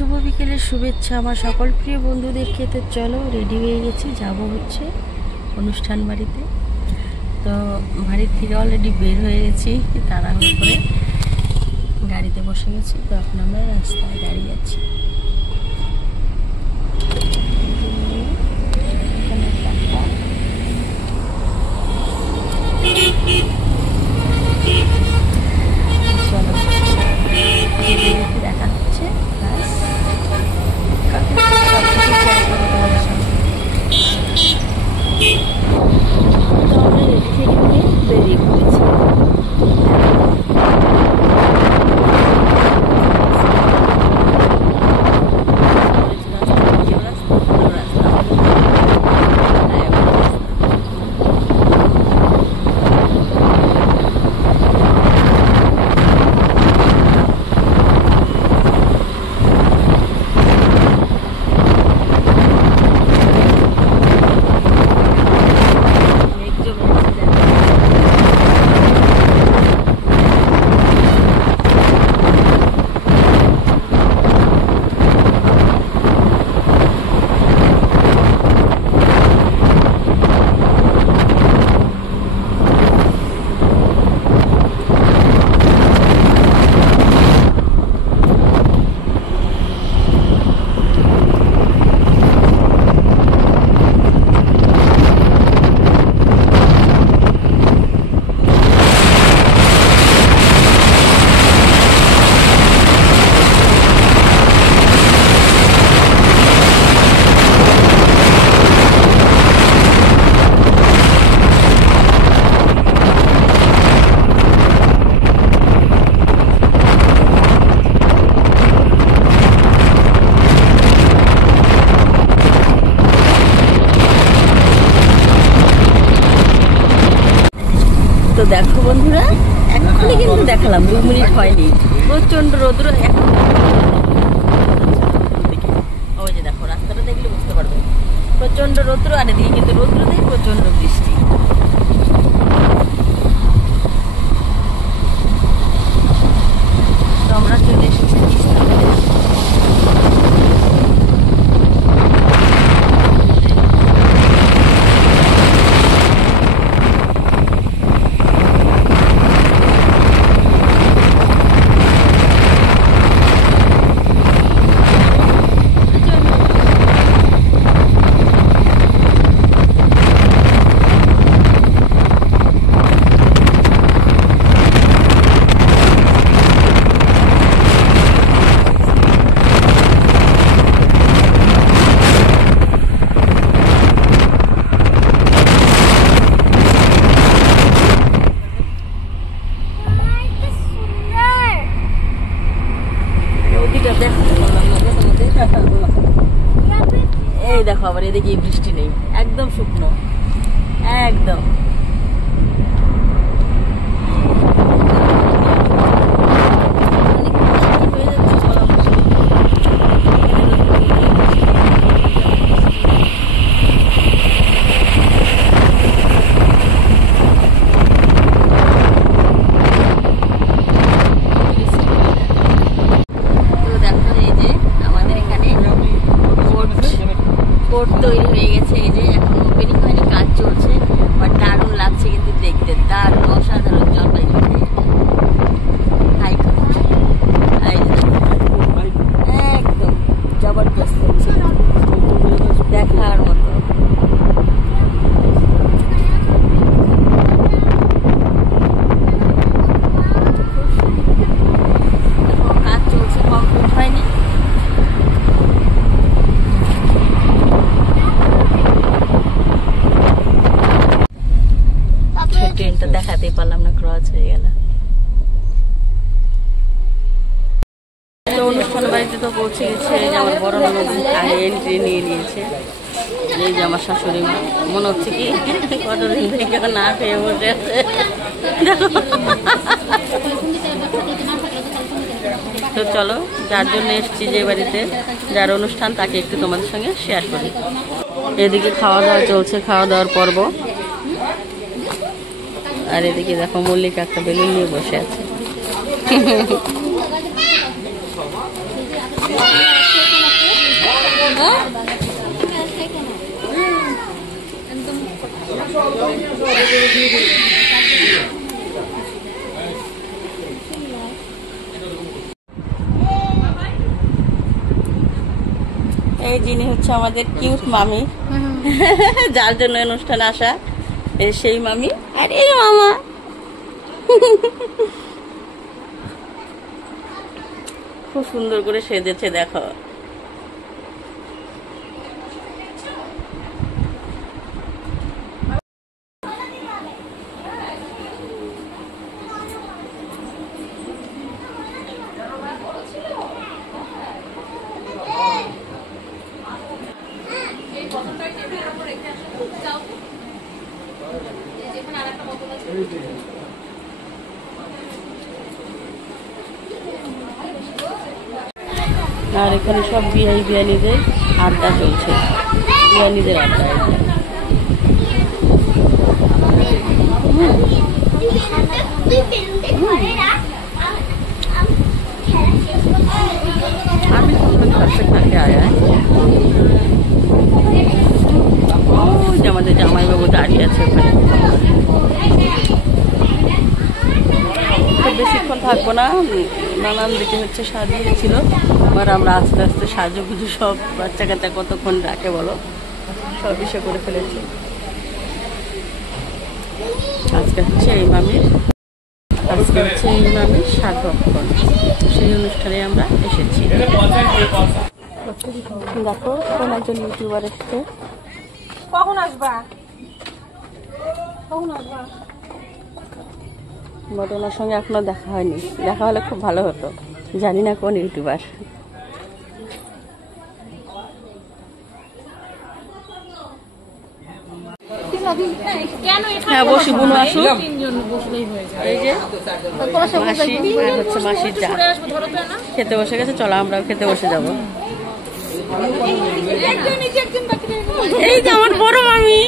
শুভ বিকেলের শুভেচ্ছা আমার সকল প্রিয় বন্ধুদেরকে। তো চলো রেডি হয়ে গেছি, যাব হচ্ছে অনুষ্ঠান বাড়িতে। তো বাড়ির থেকে অলরেডি বের হয়ে গেছি, তাড়াহুড়ো করে গাড়িতে বসে গেছি। তো এখন আমরা রাস্তায় দাঁড়িয়ে আছি। চলো দেখা হচ্ছে, বেরিয়ে পড়েছি। তো দেখো বন্ধুরা, এখনই কিন্তু দেখালাম, 2 মিনিট হয়নি, প্রচন্ড রোদ্র। এখন ওই যে দেখো, রাস্তাটা দেখলে বুঝতে পারবে প্রচন্ড রোদ্র, আর এদিকে কিন্তু রোদ্র দিয়ে প্রচন্ড বৃষ্টি। তো আমরা চলে এসেছি এই দেখো, আবার এদিকে বৃষ্টি নেই, একদম শুকনো, একদম। কোর্ট তৈরি হয়ে গেছে, এই যে এখন ওপেনিং হয়নি, কাজ চলছে, বাট দারুণ লাগছে কিন্তু দেখতে, দারুণ অসাধারণ। জলপাইগুড়ি হাইকোর্ট একদম জবরদস্ত হচ্ছে, দেখার মতো। কাজ চলছে, কমপ্লিট হয়নি। ট্রেনটা দেখাতে পারলাম না, ক্রস হয়ে গেল। তো অনুষ্ঠান বাড়িতে তো পৌঁছে গেছে, এই যে আমার বড় ননদ এন্ট্রি নিয়ে নিয়েছে। এই যে আমার শাশুড়ি মা, মনে হচ্ছে কি কতদিন থেকে না খেয়ে বসে আছে। তো চলো, যার জন্য এসেছি যে বাড়িতে, যার অনুষ্ঠান, তাকে একটু তোমাদের সঙ্গে শেয়ার করি। এদিকে খাওয়া দাওয়া চলছে, খাওয়া দাওয়ার পর্ব। আর এদিকে দেখো মল্লিকা একটা বেলুন নিয়ে বসে আছে। এই যিনি হচ্ছে আমাদের কিউট মামি, যার জন্য অনুষ্ঠানে আসা, সেই মামি। আর এই মামা খুব সুন্দর করে সেজেছে, দেখো। আর এখানে সব বিয়ানীদের আড্ডা চলছে, বিয়ানীদের আড্ডা। আমি থাকে আয়া আমাদের জামাইবাবু দাঁড়িয়ে আছে ওখানে। বেশিক্ষণ থাকবো না, নানান দিকে হচ্ছে সাজিয়েছিল, এবার আমরা আস্তে আস্তে সাজুগুজু সব বাচ্চা কাচ্চা কতক্ষণ রাখে বলো, সব বিষয় করে ফেলেছি। আজকে হচ্ছে এই মামির সাধক্ষণ, সেই অনুষ্ঠানে আমরা এসেছি। দেখো কোন একজন ইউটিউবার এসছে। কখন আসবা? বট ওনার সঙ্গে এখনো দেখা হয়নি, দেখা হলে খুব ভালো হতো, জানি না কোন ইউটিউবার। হ্যাঁ বসি, বুনু আসুক। এই যে মাসি আর হচ্ছে মাসির যা খেতে বসে গেছে, চলো আমরাও খেতে বসে যাব। এই যে আমার বড় মামি,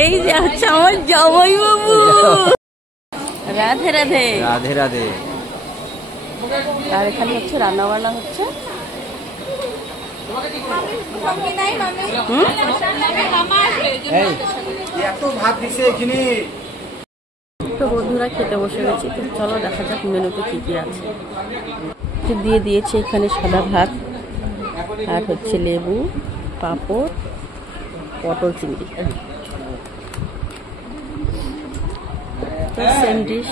এই যে হচ্ছে আমার জামাই বাবু। রাধে রাধে রাধে রাধে। আর এখানে হচ্ছে রান্না বান্না হচ্ছে। তো বন্ধুরা খেতে বসে গেছি, তো চলো দেখা যাক মেনুতে কি কি আছে। দিয়ে দিয়েছে এখানে সাদা ভাত, আর হচ্ছে লেবু, পাঁপড়, পটল চিংড়ি। Same dish.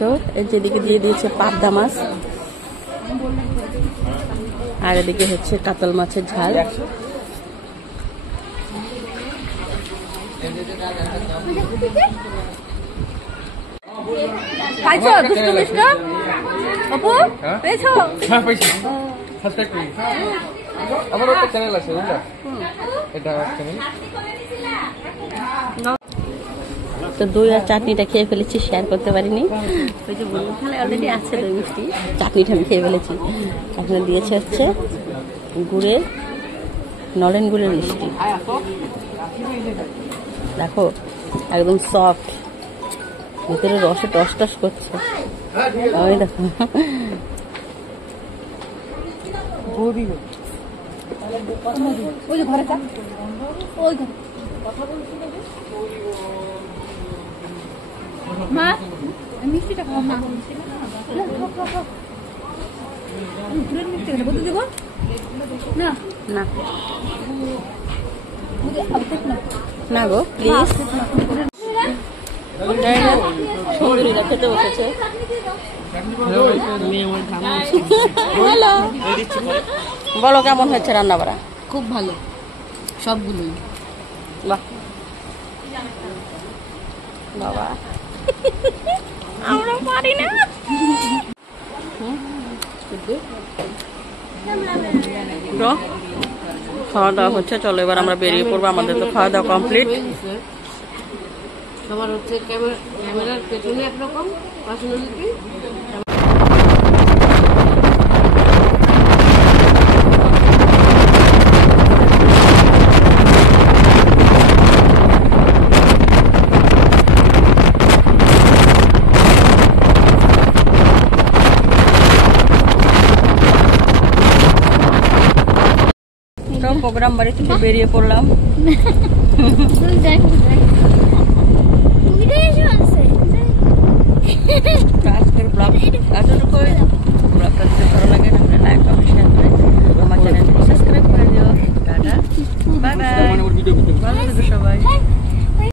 তো এর যেদিকে দিয়ে দিয়েছে পাবদা মাছ, আর এদিকে হচ্ছে কাতল মাছের ঝাল। তো দই আর চাটনিটা খেয়ে ফেলেছি, শেয়ার করতে পারিনি। ওই যে বললাম অলরেডি আছে দই মিষ্টি, চাটনিটা আমি খেয়ে ফেলেছি। এখানে দিয়েছে হচ্ছে গুড়ের, নলেন গুড়ের মিষ্টি, দেখো একদম সফট, ভিতরে রসে টস টস করছে। ওই দেখো মা মিষ্টিটা খাও না, বলতে দেবো না না না গো প্লিজ। সুন্দরীরা খেতে বসেছে। হ্যালো, বলো কেমন হয়েছে রান্না বাড়া? খুব ভালো, সবগুলোই। বাহ বাবা, আমরা পারি না। খাওয়া দাওয়া হচ্ছে, চলো এবার আমরা বেরিয়ে পড়বো। আমাদের তো খাওয়া দাওয়া কমপ্লিট। সবার হচ্ছে ক্যামেরার পেছনে একরকম পার্সোনালিটি, প্রোগ্রাম বাড়ি থেকে বেরিয়ে পড়লাম। আজকের ব্লগ এতটুকুই। ব্লগটা